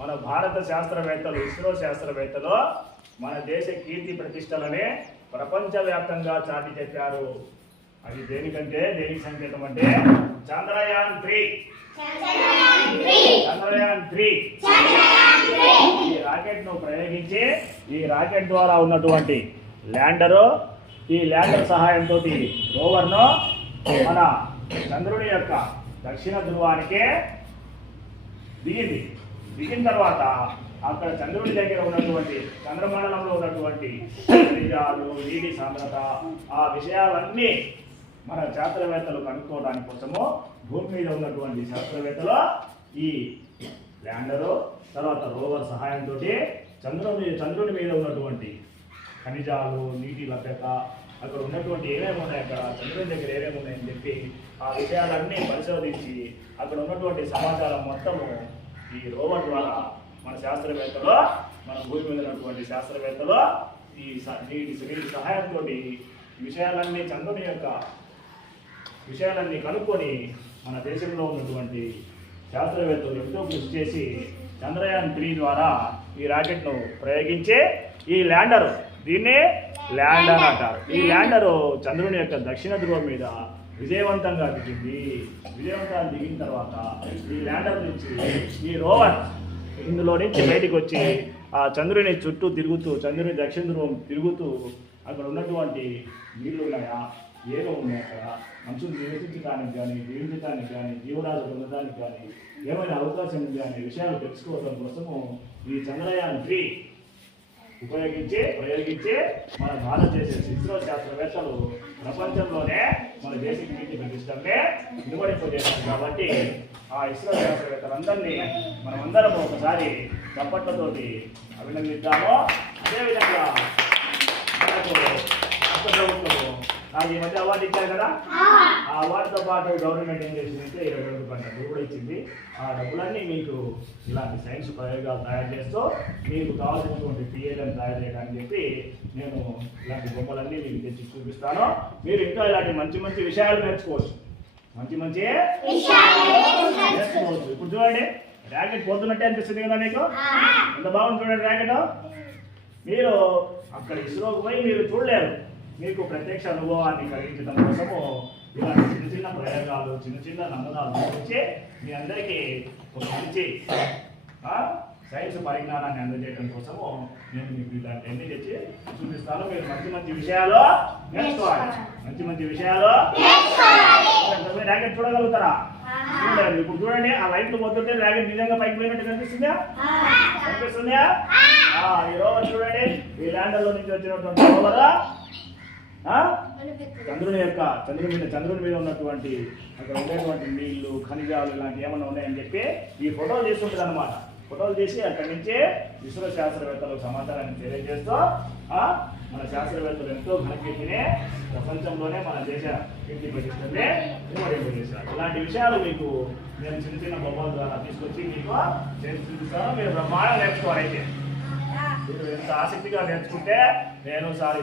మన భారత శాస్త్రవేత్తలు, ఇస్రో శాస్త్రవేత్తలు మన దేశ కీర్తి ప్రతిష్టలని ప్రపంచవ్యాప్తంగా చాటి చెప్పారు. అది దేనికి సంకేతం అంటే చంద్రయాన్-3 ఈ రాకెట్ ను ప్రయోగించి ఈ రాకెట్ ద్వారా ఉన్నటువంటి ల్యాండరు, ఈ ల్యాండర్ సహాయంతో రోవర్ ను మన చంద్రుని యొక్క దక్షిణ ధ్రువానికి దిగిన తర్వాత అక్కడ చంద్రుడి దగ్గర ఉన్నటువంటి చంద్రమండలంలో ఉన్నటువంటి ఖనిజాలు, నీటి సాంద్రత, ఆ విషయాలన్నీ మన శాస్త్రవేత్తలు కనుక్కోవడానికి కోసము భూమి మీద ఉన్నటువంటి శాస్త్రవేత్తలు ఈ ల్యాండరు తర్వాత రోవర్ సహాయంతో చంద్రుని మీద ఉన్నటువంటి ఖనిజాలు, నీటి లభ్యత, అక్కడ ఉన్నటువంటి ఏమేమి ఉన్నాయి, అక్కడ చంద్రుని దగ్గర ఏమేమి ఉన్నాయని చెప్పి ఆ విషయాలన్నీ పరిశోధించి అక్కడ ఉన్నటువంటి సమాచారం మొత్తము ఈ రోవర్ ద్వారా మన శాస్త్రవేత్తలు, మన భూమి మీద ఉన్నటువంటి శాస్త్రవేత్తలు ఈ నీటి సహాయంతో ఈ విషయాలన్నీ చంద్రుని యొక్క విషయాలన్నీ కనుక్కొని మన దేశంలో ఉన్నటువంటి శాస్త్రవేత్తలు ఎంతో కృషి చేసి చంద్రయాన్-3 ద్వారా ఈ రాకెట్ను ప్రయోగించి ఈ ల్యాండర్, దీన్ని ల్యాండర్ అంటారు. ఈ ల్యాండరు చంద్రుని యొక్క దక్షిణ ధ్రువం మీద విజయవంతంగా విజయవంతంగా దిగిన తర్వాత ఈ ల్యాండర్ నుంచి ఈ రోవర్ ఇందులో నుంచి బయటికి వచ్చి ఆ చంద్రుని చుట్టూ తిరుగుతూ, చంద్రుని దక్షిణ ధ్రువం తిరుగుతూ అక్కడ ఉన్నటువంటి నీళ్లు ఉన్నాయా, ఏదో ఉన్నాయి, అక్కడ మనుషులు నివసించడానికి కానీ, జీవించడానికి కానీ, జీవరాశులు ఉండడానికి కానీ ఏమైనా అవకాశం ఉంది అనే విషయాలు తెలుసుకోవడం కోసము ఈ చంద్రయాన్-3 ప్రయోగించి మన భారతదేశ ఇస్రో శాస్త్రవేత్తలు ప్రపంచంలోనే మన దేశ కీర్తి ప్రతిష్టంగా నిలబడిపోయేశారు. కాబట్టి ఆ ఇస్రో శాస్త్రవేత్తలందరినీ మనమందరం ఒకసారి చప్పట్లతోటి అభినందిద్దాము. అదేవిధంగా మనకు రాష్ట్ర ప్రభుత్వము నాకు ఈ మధ్య అవార్డు ఇచ్చారు కదా, ఆ అవార్డుతో పాటు గవర్నమెంట్ ఏం చేసిందంటే 20,000 రూపాయల డబ్బులు కూడా ఇచ్చింది. ఆ డబ్బులన్నీ మీకు ఇలాంటి సైన్స్ ప్రయోగాలు తయారు చేస్తూ మీకు కావాల్సినటువంటి పిఏలను తయారు చేయడానికి చెప్పి నేను ఇలాంటి బొమ్మలన్నీ మీకు తెచ్చి చూపిస్తాను. మీరు ఇంకా ఇలాంటి మంచి విషయాలు నేర్చుకోవచ్చు, నేర్చుకోవచ్చు. ఇప్పుడు చూడండి, ర్యాకెట్ పోతున్నట్టే అనిపిస్తుంది కదా మీకు, ఎంత బాగుంది చూడండి ర్యాకెట్. మీరు అక్కడ ఇస్రోకి పోయి మీరు చూడలేరు, మీకు ప్రత్యక్ష అనుభవాన్ని కలిగించడం కోసము ఇలాంటి చిన్న ప్రయోగాలు, చిన్న నమూనాలు చూపించి మీ అందరికీ ఒక మంచి సైన్స్ పరిజ్ఞానాన్ని అందజేయడం కోసము నేను మీకు ఇలాంటి అన్ని తెచ్చి చూపిస్తాను. మీరు మంచి విషయాలు నేర్చుకోవాలి, మంచి విషయాలు. ర్యాకెట్ చూడగలుగుతారా? చూడలేదు. ఇప్పుడు చూడండి, ఆ లైట్లు పోతుంటే ర్యాకెట్ నిజంగా పైకి పోయినట్టు కనిపిస్తుందా? ఈ రోవర్ చూడండి, ఈ ల్యాండర్లో నుంచి వచ్చినటువంటి రోవర్ చంద్రుని మీద ఉన్నటువంటి అక్కడ ఉండేటువంటి నీళ్లు, ఖనిజాలు ఇలాంటి ఏమన్నా ఉన్నాయని చెప్పి ఈ ఫోటోలు తీసుకుంటుంది అనమాట. ఫోటోలు తీసి అక్కడి నుంచే ఇస్రో శాస్త్రవేత్తలకు సమాచారాన్ని తెలియజేస్తూ మన శాస్త్రవేత్తలు ఎంతో ఘనకీర్తిని ప్రపంచంలోనే మన దేశ కీర్తి ప్రతిష్టనే చేశారు. ఇలాంటి విషయాలు మీకు నేను చిన్న బొమ్మల ద్వారా తీసుకొచ్చి మీకు చూపిస్తాను. మీరు బ్రహ్మాండంగా నేర్చుకోవాలి. అయితే మీరు ఎంత ఆసక్తిగా నేర్చుకుంటే నేను సారి